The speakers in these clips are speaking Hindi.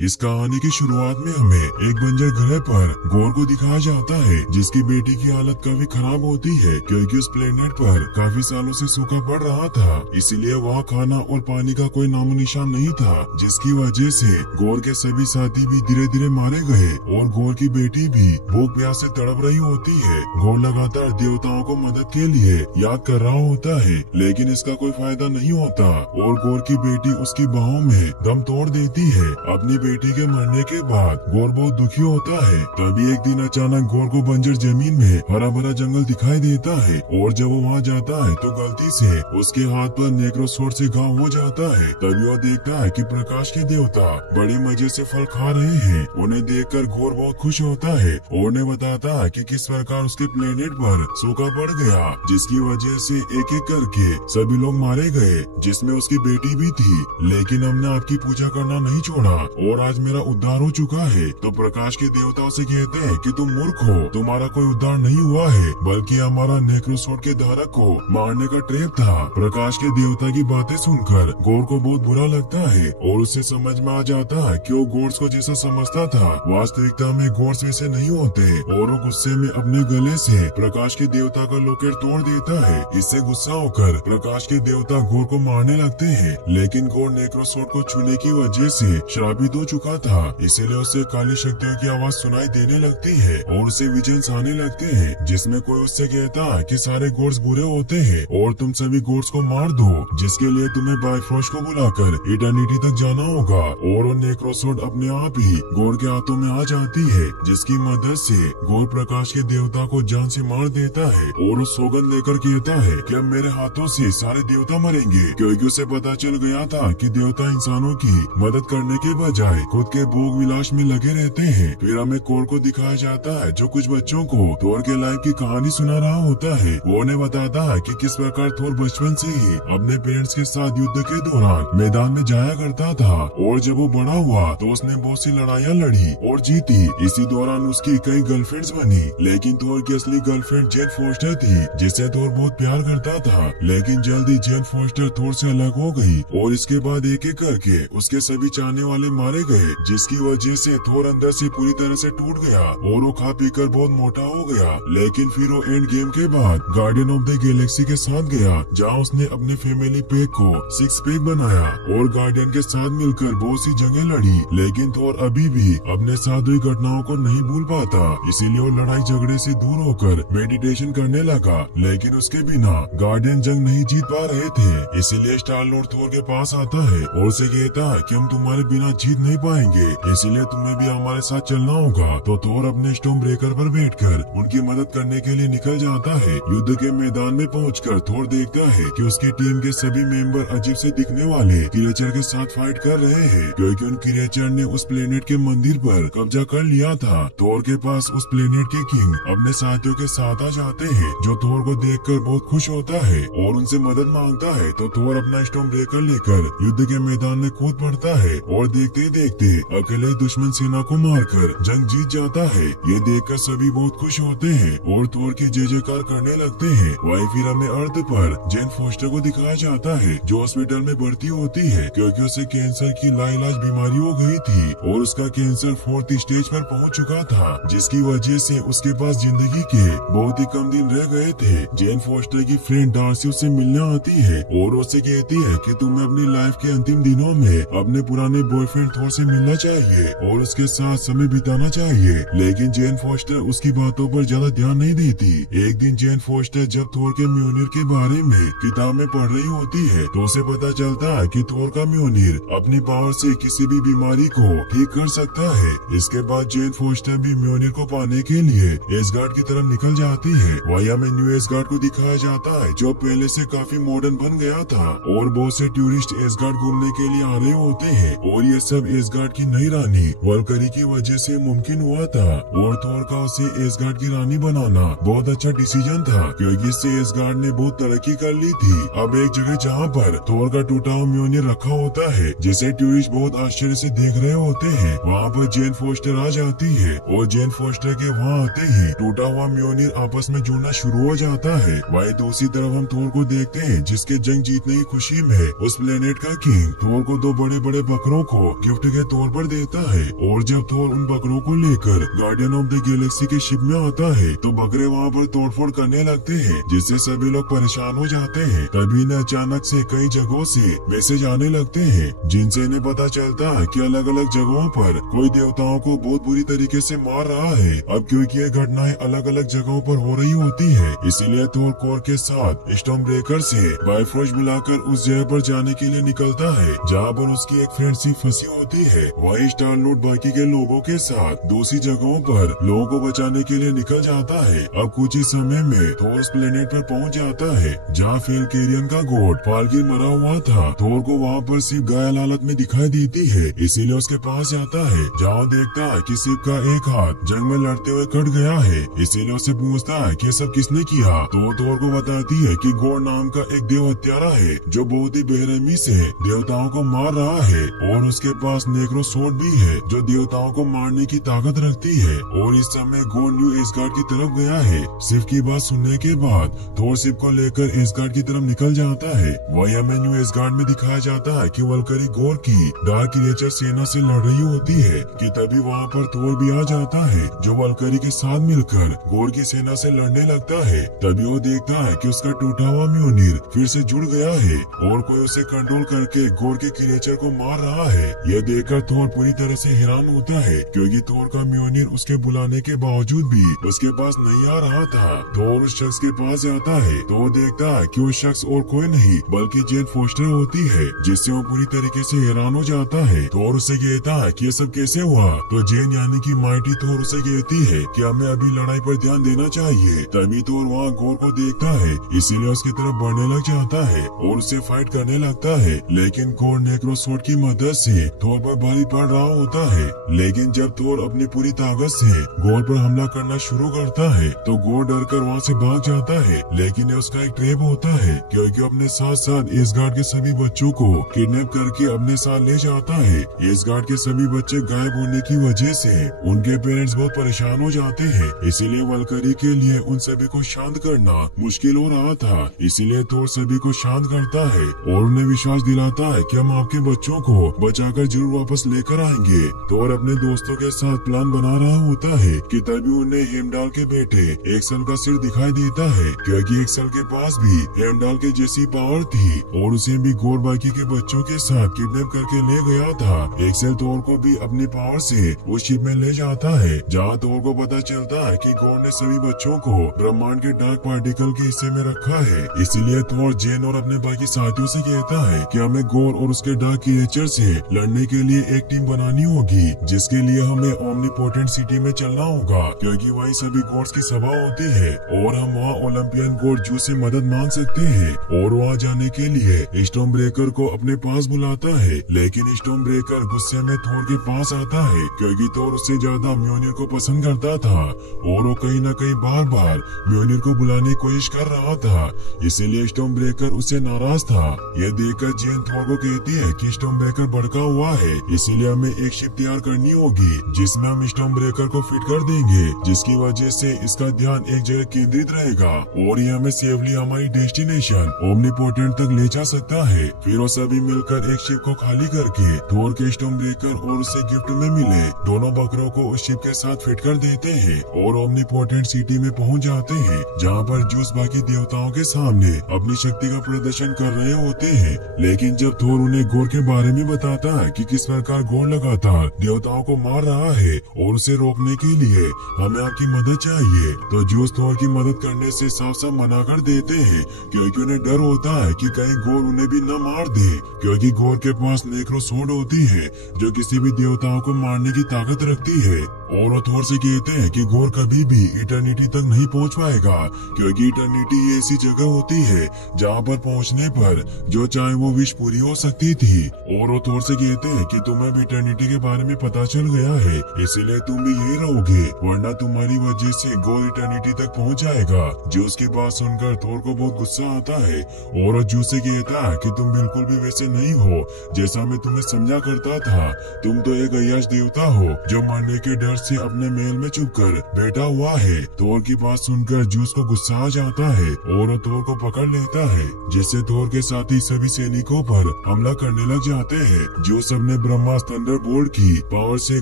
इस कहानी की शुरुआत में हमें एक बंजर ग्रह पर गोर को दिखाया जाता है जिसकी बेटी की हालत काफी खराब होती है क्योंकि उस प्लेनेट पर काफी सालों से सूखा पड़ रहा था। इसीलिए वहाँ खाना और पानी का कोई नामो निशान नहीं था, जिसकी वजह से गोर के सभी साथी भी धीरे धीरे मारे गए और गोर की बेटी भी भूख प्यास से तड़प रही होती है। गोर लगातार देवताओं को मदद के लिए याद कर रहा होता है, लेकिन इसका कोई फायदा नहीं होता और गोर की बेटी उसकी बाहों में दम तोड़ देती है। अपनी बेटी के मरने के बाद गोर बहुत दुखी होता है। तभी एक दिन अचानक गोर को बंजर जमीन में हरा भरा जंगल दिखाई देता है और जब वो वहाँ जाता है तो गलती से उसके हाथ पर नेक्रोसोर्ड से घाव हो जाता है। तभी वो देखता है कि प्रकाश के देवता बड़े मजे से फल खा रहे हैं। उन्हें देखकर गोर बहुत खुश होता है और उन्हें बताता है कि किस प्रकार उसके प्लेनेट पर सूखा पड़ गया, जिसकी वजह से एक एक करके सभी लोग मारे गए, जिसमें उसकी बेटी भी थी। लेकिन हमने आपकी पूजा करना नहीं छोड़ा और आज मेरा उद्धार हो चुका है। तो प्रकाश के देवता उसे कहते हैं कि तुम मूर्ख हो, तुम्हारा कोई उद्धार नहीं हुआ है बल्कि हमारा नेक्रोसोर्ड के धारक को मारने का ट्रेप था। प्रकाश के देवता की बातें सुनकर गोर को बहुत बुरा लगता है और उसे समझ में आ जाता है कि वो गोर्स को जैसा समझता था वास्तविकता में गोर्स वैसे नहीं होते और वो गुस्से में अपने गले से प्रकाश के देवता का लॉकेट तोड़ देता है। इससे गुस्सा होकर प्रकाश के देवता गोर को मारने लगते हैं, लेकिन गोर नेक्रोसोर्ड को छूने की वजह से श्रापित हो चुका था, इसीलिए उसे काली शक्तियों की आवाज सुनाई देने लगती है और उसे विजन्स आने लगते हैं, जिसमें कोई उससे कहता है कि सारे गोर्स बुरे होते हैं और तुम सभी गोर्स को मार दो, जिसके लिए तुम्हें बायफ्रोस्ट को बुलाकर इटर्निटी तक जाना होगा। और वो नेक्रोसोर्ड अपने आप ही गोर के हाथों में आ जाती है, जिसकी मदद से गोर प्रकाश के देवता को जान से मार देता है और उस सौगंध लेकर कहता है कि अब मेरे हाथों से सारे देवता मरेंगे, क्योंकि उसे पता चल गया था कि देवता इंसानों की मदद करने के बजाय खुद के भोग विलास में लगे रहते हैं। फिर हमें कोर को दिखाया जाता है जो कुछ बच्चों को थोर के लाइफ की कहानी सुना रहा होता है। वो उन्हें बताता है कि किस प्रकार थोर बचपन से ही अपने पेरेंट्स के साथ युद्ध के दौरान मैदान में जाया करता था और जब वो बड़ा हुआ तो उसने बहुत सी लड़ाइयाँ लड़ी और जीती। इसी दौरान उसकी कई गर्लफ्रेंड्स बनी, लेकिन थोर की असली गर्लफ्रेंड जेन फोस्टर थी, जिससे थोर बहुत प्यार करता था। लेकिन जल्दी जेन फोस्टर थोर से अलग हो गई और इसके बाद एक एक करके उसके सभी चाहने वाले मारे गए, जिसकी वजह से थोर अंदर से पूरी तरह से टूट गया और वो खा पीकर बहुत मोटा हो गया। लेकिन फिर वो एंड गेम के बाद गार्डियन ऑफ द गैलेक्सी के साथ गया, जहाँ उसने अपने फैमिली पैक को सिक्स पैक बनाया और गार्डियन के साथ मिलकर बहुत सी जंगें लड़ी। लेकिन थोर अभी भी अपने साथ हुई घटनाओं को नहीं भूल पाता, इसीलिए वो लड़ाई झगड़े से दूर होकर मेडिटेशन करने लगा। लेकिन उसके बिना गार्डियन जंग नहीं जीत पा रहे थे, इसीलिए स्टार लॉर्ड थोर के पास आता है और उसे कहता है कि हम तुम्हारे बिना जीत नहीं पाएंगे, इसलिए तुम्हें भी हमारे साथ चलना होगा। तो थोर अपने स्टॉर्म ब्रेकर पर बैठकर उनकी मदद करने के लिए निकल जाता है। युद्ध के मैदान में पहुंचकर थोर देखता है कि उसकी टीम के सभी मेंबर अजीब से दिखने वाले क्रिएचर के साथ फाइट कर रहे हैं, क्योंकि उन क्रिएचर ने उस प्लेनेट के मंदिर पर कब्जा कर लिया था। थोर के पास उस प्लेनेट के किंग अपने साथियों के साथ आ जाते हैं, जो थोर को देखकर बहुत खुश होता है और उनसे मदद मांगता है। तो थोर अपना स्टॉर्म ब्रेकर लेकर युद्ध के मैदान में कूद पड़ता है और देखते देखते अकेले दुश्मन सेना को मारकर जंग जीत जाता है। ये देखकर सभी बहुत खुश होते हैं और थोर की जय जयकार करने लगते हैं। वही फिर हमें अर्थ पर जेन फोस्टर को दिखाया जाता है, जो हॉस्पिटल में भर्ती होती है क्योंकि उसे कैंसर की लाइलाज बीमारी हो गई थी और उसका कैंसर 4th स्टेज पर पहुंच चुका था, जिसकी वजह से उसके पास जिंदगी के बहुत ही कम दिन रह गए थे। जेन फोस्टर की फ्रेंड डार्सी उससे मिलने आती है और उससे कहती है कि तुम्हें अपनी लाइफ के अंतिम दिनों में अपने पुराने बॉयफ्रेंड थोर से मिलना चाहिए और उसके साथ समय बिताना चाहिए। लेकिन जेन फोस्टर उसकी बातों पर ज्यादा ध्यान नहीं देती। एक दिन जेन फोस्टर जब थोर के म्योनिर के बारे में किताब में पढ़ रही होती है तो उसे पता चलता है कि थोर का म्योनिर अपनी पावर से किसी भी बीमारी को ठीक कर सकता है। इसके बाद जेन फोस्टर भी म्योनिर को पाने के लिए एसगार्ड की तरफ निकल जाती है। वही हमें न्यू एसगार्ड को दिखाया जाता है, जो पहले से काफी मॉडर्न बन गया था और बहुत से टूरिस्ट एसगार्ड घूमने के लिए आ रहे होते हैं और ये सब एसगार्ड की नई रानी वल्करी की वजह से मुमकिन हुआ था। और थोर का उसे एसगार्ड की रानी बनाना बहुत अच्छा डिसीजन था, क्योंकि इससे एसगार्ड ने बहुत तरक्की कर ली थी। अब एक जगह जहाँ पर थोर का टूटा हुआ म्योनिर रखा होता है, जिसे टूरिस्ट बहुत आश्चर्य से देख रहे होते हैं, वहाँ पर जेन फोस्टर आ जाती है और जेन फोस्टर के वहाँ आते ही टूटा हुआ म्योनिर आपस में जुड़ना शुरू हो जाता है। वही दूसरी तरफ हम थोर को देखते हैं, जिसके जंग जीतने की खुशी में उस प्लेनेट का किंग थोर को 2 बड़े बड़े बकरों को गिफ्ट जगह थोर पर देता है। और जब थोर उन बकरों को लेकर गार्डियन ऑफ द गैलेक्सी के शिप में आता है तो बकरे वहाँ पर तोड़फोड़ करने लगते हैं, जिससे सभी लोग परेशान हो जाते हैं। तभी न अचानक से कई जगहों से मैसेज आने लगते हैं, जिनसे इन्हें पता चलता है कि अलग अलग जगहों पर कोई देवताओं को बहुत बुरी तरीके से मार रहा है। अब क्योंकि ये घटनाएं अलग अलग जगहों पर हो रही होती है, इसीलिए थोर कोर के साथ स्टॉर्म ब्रेकर से बायफ्रोस्ट बुलाकर उस जगह पर जाने के लिए निकलता है जहाँ पर उसकी एक फ्रेंड सी फंसी होती है। वही स्टार लॉर्ड बाकी के लोगों के साथ दूसरी जगहों पर लोगों को बचाने के लिए निकल जाता है। अब कुछ ही समय में थोर उस प्लेनेट पर पहुंच जाता है जहाँ फेलकेरियन का गॉड फाल्गिर मरा हुआ था। थोर को वहाँ पर सिर्फ घायल हालत में दिखाई देती है, इसीलिए उसके पास जाता है जहाँ देखता है कि सिर्फ का एक हाथ जंग में लड़ते हुए कट गया है। इसीलिए उससे पूछता है कि सब किसने किया, तो थोर को बताती है कि गॉड नाम का एक देव हत्यारा है जो बहुत ही बेरहमी से देवताओं को मार रहा है, और उसके पास नेक्रो सोर्ड भी है जो देवताओं को मारने की ताकत रखती है। और इस समय गॉड न्यू एसगार्ड की तरफ गया है। सिर्फ की बात सुनने के बाद थोर सिप को लेकर एसगार्ड की तरफ निकल जाता है। वही हमें न्यू एसगार्ड में दिखाया जाता है कि वल्करी गोर की डार्क क्रिएचर सेना से लड़ रही होती है कि तभी वहाँ पर थोर भी आ जाता है जो वल्करी के साथ मिलकर गोर की सेना से लड़ने लगता है। तभी वो देखता है कि उसका टूटा हुआ म्योनिर फिर से जुड़ गया है और कोई उसे कंट्रोल करके गोर के क्रिएचर को मार रहा है। यह देखकर थोर पूरी तरह से हैरान होता है क्योंकि थोर का म्योनिर उसके बुलाने के बावजूद भी उसके पास नहीं आ रहा था। थोर उस शख्स के पास जाता है तो वो देखता है कि वो शख्स और कोई नहीं बल्कि जेन फोस्टर होती है, जिससे वो पूरी तरीके से हैरान हो जाता है। थोर उससे कहता है कि ये सब कैसे हुआ, तो जेन यानी कि माइटी थोर उसे कहती है कि हमें अभी लड़ाई पर ध्यान देना चाहिए। तभी थोर वहाँ गोर को देखता है, इसीलिए उसकी तरफ बढ़ने लग जाता है और उससे फाइट करने लगता है। लेकिन गोर नेक्रो सोर्ड की मदद से थोर पर भारी पड़ रहा होता है। लेकिन जब थोर अपनी पूरी ताकत से गोर पर हमला करना शुरू करता है तो गोर डरकर वहाँ से भाग जाता है। लेकिन उसका एक ट्रैप होता है क्योंकि अपने साथ साथ एसगार्ड के सभी बच्चों को किडनैप करके अपने साथ ले जाता है। एसगार्ड के सभी बच्चे गायब होने की वजह से उनके पेरेंट्स बहुत परेशान हो जाते हैं, इसीलिए वल्करी के लिए उन सभी को शांत करना मुश्किल हो रहा था। इसीलिए थोर सभी को शांत करता है और उन्हें विश्वास दिलाता है कि हम आपके बच्चों को बचाकर जरूर वापस लेकर आएंगे। थोर अपने दोस्तों के साथ प्लान बना रहा होता है कि तभी उन्हें हेमडाल के बेटे एक्सल का सिर दिखाई देता है क्योंकि एक्सल के पास भी हेमडाल के जैसी पावर थी और उसे भी गोर बाकी के बच्चों के साथ किडनैप करके ले गया था। एक्सल थोर को भी अपनी पावर से उस शिप में ले जाता है जहाँ थोर को पता चलता है कि गोर ने सभी बच्चों को ब्रह्मांड के डार्क पार्टिकल के हिस्से में रखा है। इसीलिए थोर जेन और अपने बाकी साथियों से कहता है कि हमें गोर और उसके डार्क क्रिएचर से लड़ने के लिए एक टीम बनानी होगी, जिसके लिए हमें ओमनीपोटेंट सिटी में चलना होगा क्योंकि वहीं सभी गॉड्स की सभा होती है और हम वहाँ ओलंपियन गॉड जू से मदद मांग सकते हैं। और वहाँ जाने के लिए स्टॉर्म ब्रेकर को अपने पास बुलाता है, लेकिन स्टॉर्म ब्रेकर गुस्से में थोर के पास आता है क्योंकि थोर उससे ज्यादा म्योनिर को पसंद करता था और वो कहीं न कहीं बार बार म्योनिर को बुलाने की कोशिश कर रहा था। इसीलिए स्टॉर्म ब्रेकर उससे नाराज था। यह देखकर जेन थोर को कहती है कि स्टॉर्म ब्रेकर भड़का हुआ है, इसीलिए हमें एक शिप तैयार करनी होगी जिसमें हम स्टॉर्म ब्रेकर को फिट कर देंगे, जिसकी वजह से इसका ध्यान एक जगह केंद्रित रहेगा और ये हमें सेफली हमारी डेस्टिनेशन ओमनीपोटेंट तक ले जा सकता है। फिर वो सभी मिलकर एक शिप को खाली करके थोर के स्टॉर्म ब्रेकर और उसे गिफ्ट में मिले दोनों बकरों को उस शिप के साथ फिट कर देते हैं और ओमनीपोटेंट सिटी में पहुंच जाते हैं जहाँ पर जूस बाकी देवताओं के सामने अपनी शक्ति का प्रदर्शन कर रहे होते हैं। लेकिन जब थोर उन्हें गोर के बारे में बताता है कि किस प्रकार गोर लगातार देवताओं को मार रहा है और उसे रोकने के लिए हमें आपकी मदद चाहिए, तो जूस थोर की मदद करने से साफ साफ मना कर देते हैं क्योंकि उन्हें डर होता है कि कहीं गोर उन्हें भी न मार दे, क्योंकि गोर के पास नेक्रो सोर्ड होती है जो किसी भी देवताओं को मारने की ताकत रखती है। और वो थोर से कहते हैं कि गोर कभी भी इटर्निटी तक नहीं पहुंच पाएगा क्योंकि इटर्निटी ऐसी जगह होती है जहां पर पहुंचने पर जो चाहे वो विश पूरी हो सकती थी। और वो थोर से कहते हैं कि तुम्हें भी इटर्निटी के बारे में पता चल गया है, इसीलिए तुम भी यही रहोगे, वरना तुम्हारी वजह से गोर इटर्निटी तक पहुंच जाएगा। जो उसकी बात सुनकर थोर को बहुत गुस्सा आता है और वो जू से कहता है कि तुम बिल्कुल भी वैसे नहीं हो जैसा मैं तुम्हें समझा करता था। तुम तो एक अय्याश देवता हो जो मरने के डर से अपने महल में चुप कर बैठा हुआ है। थोर की बात सुनकर जूस को गुस्सा आ जाता है और वो थोर को पकड़ लेता है, जिससे थोर के साथी सभी सैनिकों पर हमला करने लग जाते हैं। जो सबने ब्रह्मास्त्र थंडरबोल्ट की पावर से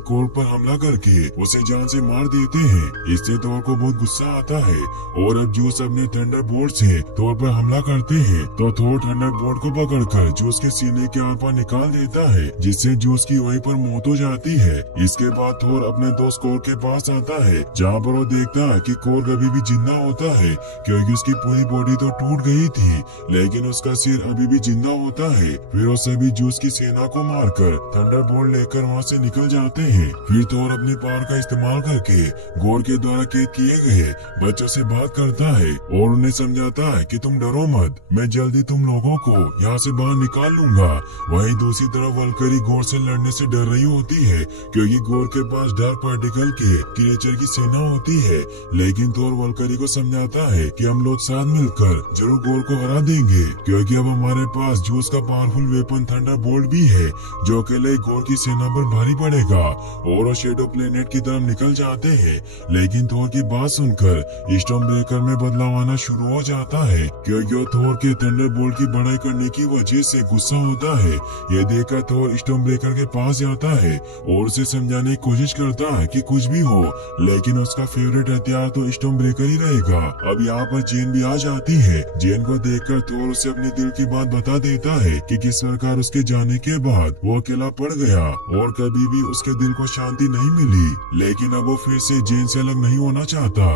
थोर पर हमला करके उसे जान से मार देते हैं। इससे थोर को बहुत गुस्सा आता है और अब जूस अपने थंडरबोल्ट से थोर पर हमला करते हैं तो थोर थंडरबोल्ट को पकड़कर जूस के सीने के आर पार निकाल देता है, जिससे जूस की वहीं पर मौत हो जाती है। इसके बाद थोर अपने दोस्त कोर के पास आता है, जहाँ पर वो देखता है कि कोर अभी भी जिंदा होता है, क्योंकि उसकी पूरी बॉडी तो टूट गई थी लेकिन उसका सिर अभी भी जिंदा होता है। फिर वो सभी जूस की सेना को मारकर थंडरबोल्ट लेकर वहाँ से निकल जाते हैं। फिर थोर अपने पावर का इस्तेमाल करके गोर के द्वारा कैद किए गए बच्चों से बात करता है और उन्हें समझाता है कि तुम डरो मत, मैं जल्दी तुम लोगों को यहाँ से बाहर निकाल लूंगा। वहीं दूसरी तरफ वल्करी गोर से लड़ने से डर रही होती है, क्योंकि गोर के पास डार्क पार्टिकल के क्रिएचर की सेना होती है। लेकिन थोर वल्करी को समझाता है कि हम लोग साथ मिलकर जरूर गोर को हरा देंगे, क्योंकि अब हमारे पास जूस का पावरफुल वेपन थंडरबोल्ट भी है जो अकेले गोर की सेना पर भारी पड़ेगा। और वो शेडो प्लेनेट की तरफ निकल जाते हैं। लेकिन थोर की बात सुनकर स्टॉर्म ब्रेकर में बदलाव आना शुरू हो जाता है, क्योंकि वो थोर के थंडरबोल्ट की बढ़ाई करने की वजह से गुस्सा होता है। यह देखकर थोर स्टॉर्म ब्रेकर के पास जाता है और उसे समझाने की कोशिश करता है कि कुछ भी हो लेकिन उसका फेवरेट हथियार तो स्टॉर्म ब्रेकर ही रहेगा। अब यहाँ पर जेन भी आ जाती है। जेन को देखकर थोर उसे अपने दिल की बात बता देता है कि किस प्रकार उसके जाने के बाद वो अकेला पड़ गया और कभी भी उसके दिल को शांति नहीं मिली। लेकिन अब वो फिर से जेन से अलग नहीं होना चाहता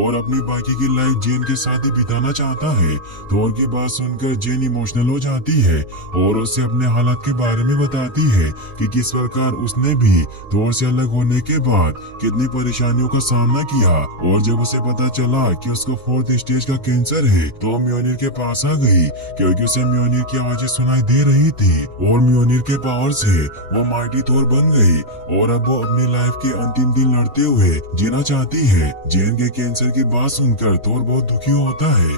और अपनी बाकी की लाइफ जेन के साथ ही बिताना चाहता है। थोर की बात सुनकर जेन इमोशनल हो जाती है और उसे अपने हालात के बारे में बताती है कि किस प्रकार उसने भी थोर से अलग होने के बाद कितनी परेशानियों का सामना किया। और जब उसे पता चला कि उसको 4th स्टेज का कैंसर है तो म्योनिर के पास आ गई, क्योंकि उसे म्योनिर की आवाजें सुनाई दे रही थी और म्योनिर के पावर से वो माइटी थोर बन गई और अब वो अपनी लाइफ के अंतिम दिन लड़ते हुए जीना चाहती है। जेन के कैंसर की बात सुनकर थोर बहुत दुखी होता है,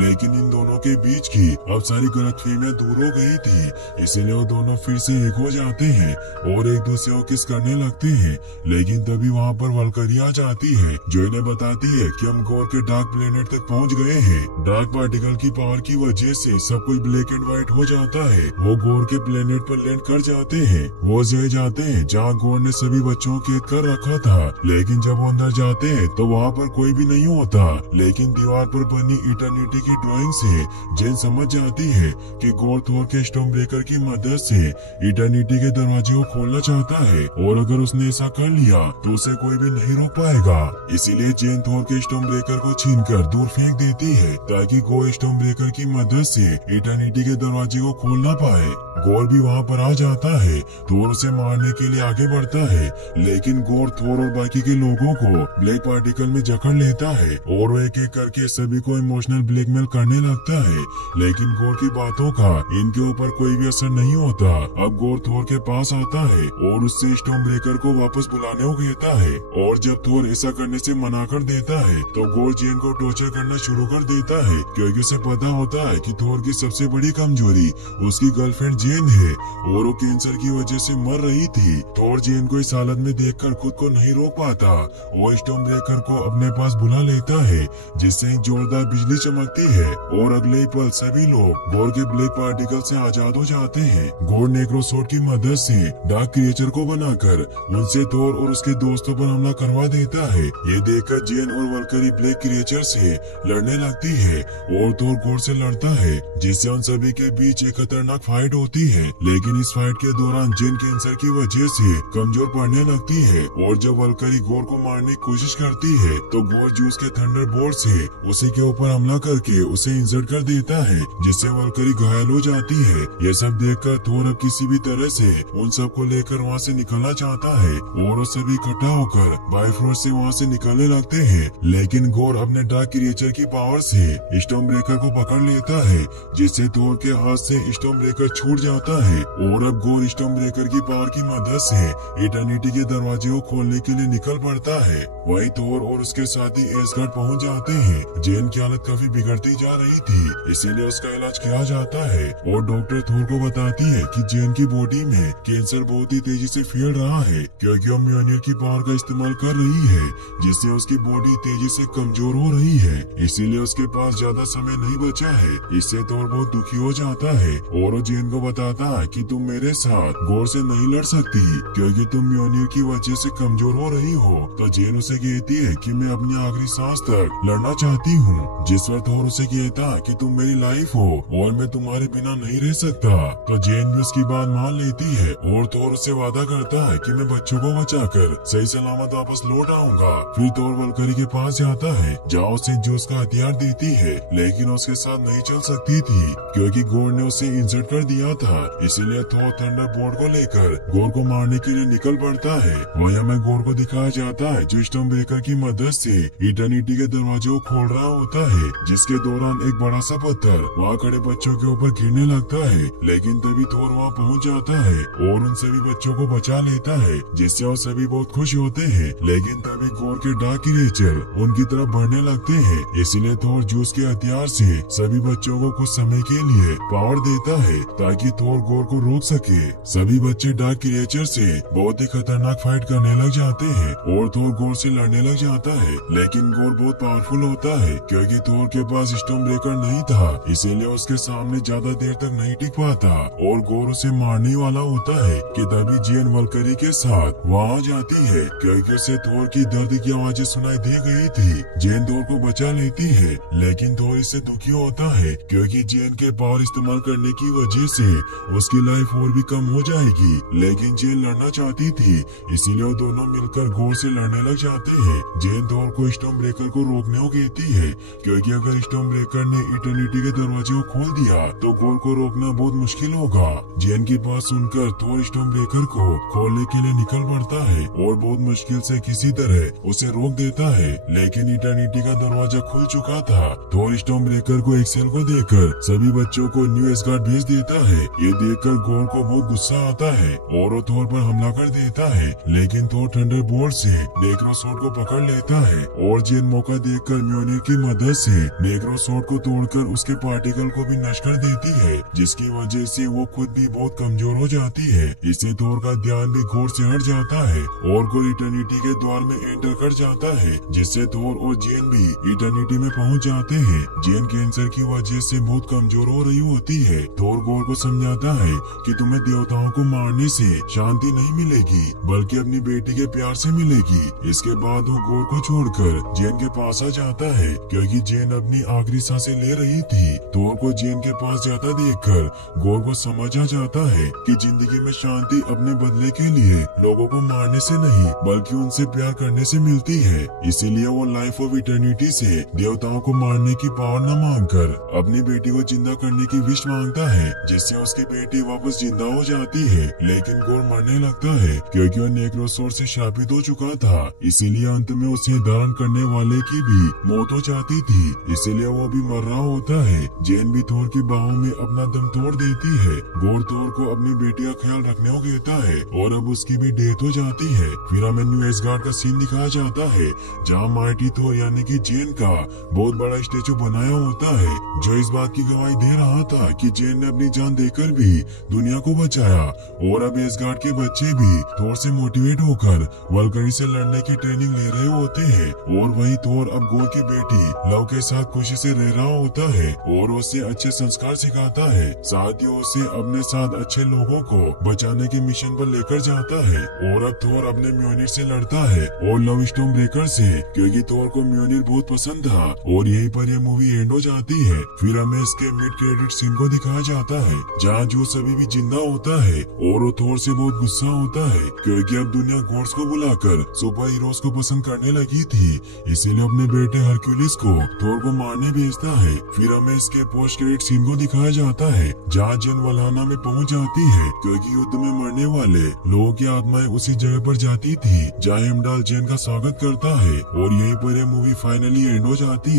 लेकिन इन दोनों के बीच की अब सारी गलतफहमियां दूर हो गई थी, इसीलिए वो दोनों फिर से एक हो जाते हैं और एक दूसरे को किस करने लगते हैं। लेकिन तभी वहाँ पर वल्करी आ जाती है जो इन्हें बताती है कि हम गोर के डार्क प्लेनेट तक पहुँच गए हैं। डार्क पार्टिकल की पावर की वजह से सब कुछ ब्लैक एंड व्हाइट हो जाता है। वो गोर के प्लेनेट पर लैंड कर जाते हैं। वो जाते हैं जहाँ गोर ने सभी बच्चों को कैद कर रखा था, लेकिन जब वो अंदर जाते हैं तो वहाँ पर कोई भी नहीं होता। लेकिन दीवार पर बनी इटर्निटी की ड्राइंग से जेन समझ जाती है कि गोर थोर के स्टॉर्म ब्रेकर की मदद से इटर्निटी के दरवाजे को खोलना चाहता है और अगर उसने ऐसा कर लिया तो उसे कोई भी नहीं रोक पाएगा। इसीलिए जेन थोर के स्टॉर्म ब्रेकर को छीनकर दूर फेंक देती है ताकि गोर स्टॉर्म ब्रेकर की मदद से इटर्निटी के दरवाजे को खोल ना पाए। गोर भी वहाँ पर आ जाता है। थोर उसे मारने के लिए आगे बढ़ता है, लेकिन गोर थोर और बाकी के लोगों को ब्लैक पार्टिकल में जकड़ लेता है और वो एक एक करके सभी को इमोशनल ब्लैकमेल करने लगता है। लेकिन गोर की बातों का इनके ऊपर कोई भी असर नहीं होता। अब गोर थोर के पास आता है और उससे स्टॉर्म ब्रेकर को वापस बुलाने को कहता है और जब थोर ऐसा करने से मना कर देता है तो गोर जेन को टॉर्चर करना शुरू कर देता है, क्योंकि उसे पता होता है कि थोर की सबसे बड़ी कमजोरी उसकी गर्लफ्रेंड जेन है और वो कैंसर की वजह से मर रही थी। थोर जेन को इस हालत में देखकर खुद को नहीं रोक पाता और स्टॉर्म ब्रेकर को अपने पास बुला लेता है, जिससे एक जोरदार बिजली चमकती है और अगले पल सभी लोग गोर के ब्लैक पार्टिकल से आजाद हो जाते हैं। गोर नेक्रोसोड की मदद से डार्क क्रिएचर को बनाकर उनसे थोर और उसके दोस्तों पर हमला करवा देता है। ये देखकर जेन और वल्करी ब्लैक क्रिएचर से लड़ने लगती है और थोर गोर से लड़ता है, जिससे उन सभी के बीच एक खतरनाक फाइट होती है। लेकिन इस फाइट के दौरान जेन कैंसर की वजह से कमजोर पड़ने लगती है और जब वल्करी गोर को मारने की कोशिश करती है तो गोर जूस के थंडरबोल्ट से उसी के ऊपर हमला करके उसे इंजर्ड कर देता है, जिससे वल्करी घायल हो जाती है। यह सब देखकर थोर अब किसी भी तरह से उन सबको लेकर वहाँ से निकलना चाहता है और वो सभी इकट्ठा होकर बाइफ्रोस्ट से वहाँ से निकलने लगते हैं। लेकिन गोर अपने डार्क क्रिएचर की पावर से स्टॉर्म ब्रेकर को पकड़ लेता है, जिससे थोर के हाथ से स्टॉर्म ब्रेकर छूट जाता है और अब गोर स्टॉर्म ब्रेकर की पावर की मदद से इटर्निटी के दरवाजे को खोलने के लिए निकल पड़ता है। वही थोर और उसके साथी एसगार्ड पहुंच जाते हैं। जेन की हालत काफी बिगड़ती जा रही थी, इसीलिए उसका इलाज किया जाता है और डॉक्टर थोर को बताती है कि जेन की बॉडी में कैंसर बहुत ही तेजी से फैल रहा है, क्योंकि वो म्योनिर की पावर का इस्तेमाल कर रही है, जिससे उसकी बॉडी तेजी से कमजोर हो रही है। इसीलिए उसके पास ज्यादा समय नहीं बचा है। इससे थोर बहुत दुखी हो जाता है और वो जेन को बताता है कि तुम मेरे साथ साथ गोर से नहीं लड़ सकती क्योंकि तुम म्योनिर की वजह से कमजोर हो रही हो। तो जेन उसे कहती है कि मैं अपनी आखिरी सांस तक लड़ना चाहती हूँ। जिस पर थोर उसे कहता कि तुम मेरी लाइफ हो और मैं तुम्हारे बिना नहीं रह सकता। तो जेन भी उसकी बात मान लेती है और थोर उससे वादा करता है कि मैं बच्चों को बचाकर सही सलामत वापस लौट आऊंगा। फिर थोर वल्करी के पास जाता है जहाँ उसे जूस का हथियार देती है, लेकिन उसके साथ नहीं चल सकती थी क्योंकि गोर ने उसे इंसल्ट कर दिया था। इसीलिए थोर थंडरबोल्ट को लेकर गोर को मारने के लिए निकल पड़ता है। वहीं हमें गोर को दिखाया जाता है जो स्टॉर्म ब्रेकर की मदद से इटर्निटी के दरवाजे को खोल रहा होता है, जिसके दौरान एक बड़ा सा पत्थर वहाँ खड़े बच्चों के ऊपर गिरने लगता है। लेकिन तभी थोर वहाँ पहुँच जाता है और उन सभी बच्चों को बचा लेता है, जिससे वो सभी बहुत खुश होते हैं। लेकिन तभी गोर के डार्क क्रिएचर उनकी तरफ बढ़ने लगते हैं। इसीलिए थोर जूस के हथियार से सभी बच्चों को कुछ समय के लिए पावर देता है ताकि थोर गोर को रोक सके। सभी बच्चे डार्क क्रिएचर से बहुत ही खतरनाक फाइट करने लग जाते हैं और थोर गोर से लड़ने लग जाता है। लेकिन गोर बहुत पावरफुल होता है क्योंकि थोर के पास स्टॉर्म ब्रेकर नहीं था, इसीलिए उसके सामने ज्यादा देर तक नहीं टिक पाता और गोर उसे मारने वाला होता है कि तभी जेन वल्करी के साथ वहाँ जाती है क्योंकि उसे थोर की दर्द की आवाजें सुनाई दे गई थी। जेन थोर को बचा लेती है, लेकिन थोर इससे दुखी होता है क्योंकि जेन के पावर इस्तेमाल करने की वजह से उसकी लाइफ और भी कम हो जाएगी। लेकिन जेन लड़ना चाहती थी, इसीलिए वो दोनों मिलकर गोर से लड़ने लग जाते हैं। जेन थोर को स्टॉर्म ब्रेकर को रोकने को कहती है क्योंकि अगर स्टॉर्म ब्रेकर ने इटर्निटी के दरवाजे को खोल दिया तो गोर को रोकना बहुत मुश्किल होगा। जेन की बात सुनकर थोर स्टॉर्म ब्रेकर को खोलने के लिए निकल पड़ता है और बहुत मुश्किल से किसी तरह उसे रोक देता है। लेकिन इटर्निटी का दरवाजा खुल चुका था। थोर स्टॉर्म ब्रेकर को एक्सेल को देकर सभी बच्चों को न्यू एस्गार्ड भेज देता है। ये देखकर गोर को बहुत गुस्सा आता है और वो थोर पर हमला कर देता है, लेकिन थोर थंडरबोल्ट से नेक्रोसॉर्ड को पकड़ लेता है और जेन मौका देखकर म्योनिर की मदद से नेक्रोसॉर्ड को तोड़कर उसके पार्टिकल को भी नष्ट कर देती है, जिसकी वजह से वो खुद भी बहुत कमजोर हो जाती है। इससे थोर का ध्यान भी गोर से हट जाता है और गोर इटर्निटी के द्वार में एंटर कर जाता है, जिससे थोर और जेन भी इटर्निटी में पहुंच जाते हैं। जेन कैंसर की वजह से बहुत कमजोर हो रही होती है। थोर गोर को समझाता है कि तुम्हें देवताओं को मारने से शांति नहीं मिलेगी बल्कि अपनी बेटी के प्यार से मिलेगी। इसके बाद वो गोर को छोड़कर जेन के पास आ जाता है क्योंकि जेन अपनी आखिरी सांसें ले रही थी। थोर को जेन के पास जाता देखकर गोर को समझ आ जाता है कि जिंदगी में शांति अपने बदले के लिए लोगों को मारने से नहीं बल्कि उनसे प्यार करने से मिलती है। इसीलिए वो लाइफ ऑफ इटर्निटी से देवताओं को मारने की पावर न मांगकर अपनी बेटी को जिंदा करने की विश मांगता है, जिससे उसकी बेटी वापस जिंदा हो जाती है। लेकिन गोर मरने लगता है क्योंकि वो नेक्रोसॉर्ड से शापित हो चुका था, इसीलिए अंत में उसे धारण करने वाले की भी मौत हो जाती थी। इसीलिए वो भी मर रहा होता है। जेन भी थोर की बाहों में अपना दम तोड़ देती है। गोर थोर को अपनी बेटी का ख्याल रखने को कहता है और अब उसकी भी डेथ हो जाती है। फिर हमें न्यू एस्गार्ड का सीन दिखाया जाता है जहाँ माइटी थोर यानी कि जेन का बहुत बड़ा स्टेचू बनाया होता है, जो इस बात की गवाही दे रहा था कि जेन ने अपनी जान देकर भी दुनिया को बचाया। और अब एस्गार्ड के बच्चे भी थोर से मोटिवेट होकर वल्करी से लड़ने की ट्रेनिंग ले रहे होते हैं और वही थोर अब गोर की बेटी लव के साथ खुशी से रह रहा होता है और उसे अच्छे संस्कार सिखाता है। साथ ही उसे अपने साथ अच्छे लोगों को बचाने के मिशन पर लेकर जाता है। और अब थोर अपने म्योनिर से लड़ता है और लव स्टॉर्म ब्रेकर से क्योंकि थोर को म्योनिर बहुत पसंद था। और यहीं पर यह मूवी एंड हो जाती है। फिर हमें इसके मिड क्रेडिट सीन को दिखाया जाता है जहाँ जूस अभी भी जिंदा होता है और वो थोर से बहुत गुस्सा होता है क्योंकि अब दुनिया गॉड्स को बुलाकर सुपर हीरोज को पसंद करने लगी थी, इसीलिए अपने बेटे हरक्यूलिस को थोर को मारने भेजता है। फिर हमें इसके पोस्ट क्रेडिट सीन को दिखाया जाता है जहाँ जेन वल्हाना में पहुँच जाती है क्योंकि युद्ध में मरने वाले लोगों की आत्माएं उसी जगह पर जाती थी जहाँ हेमडाल जेन का स्वागत करता है। और यहीं पर यह मूवी फाइनली एंड हो जाती है।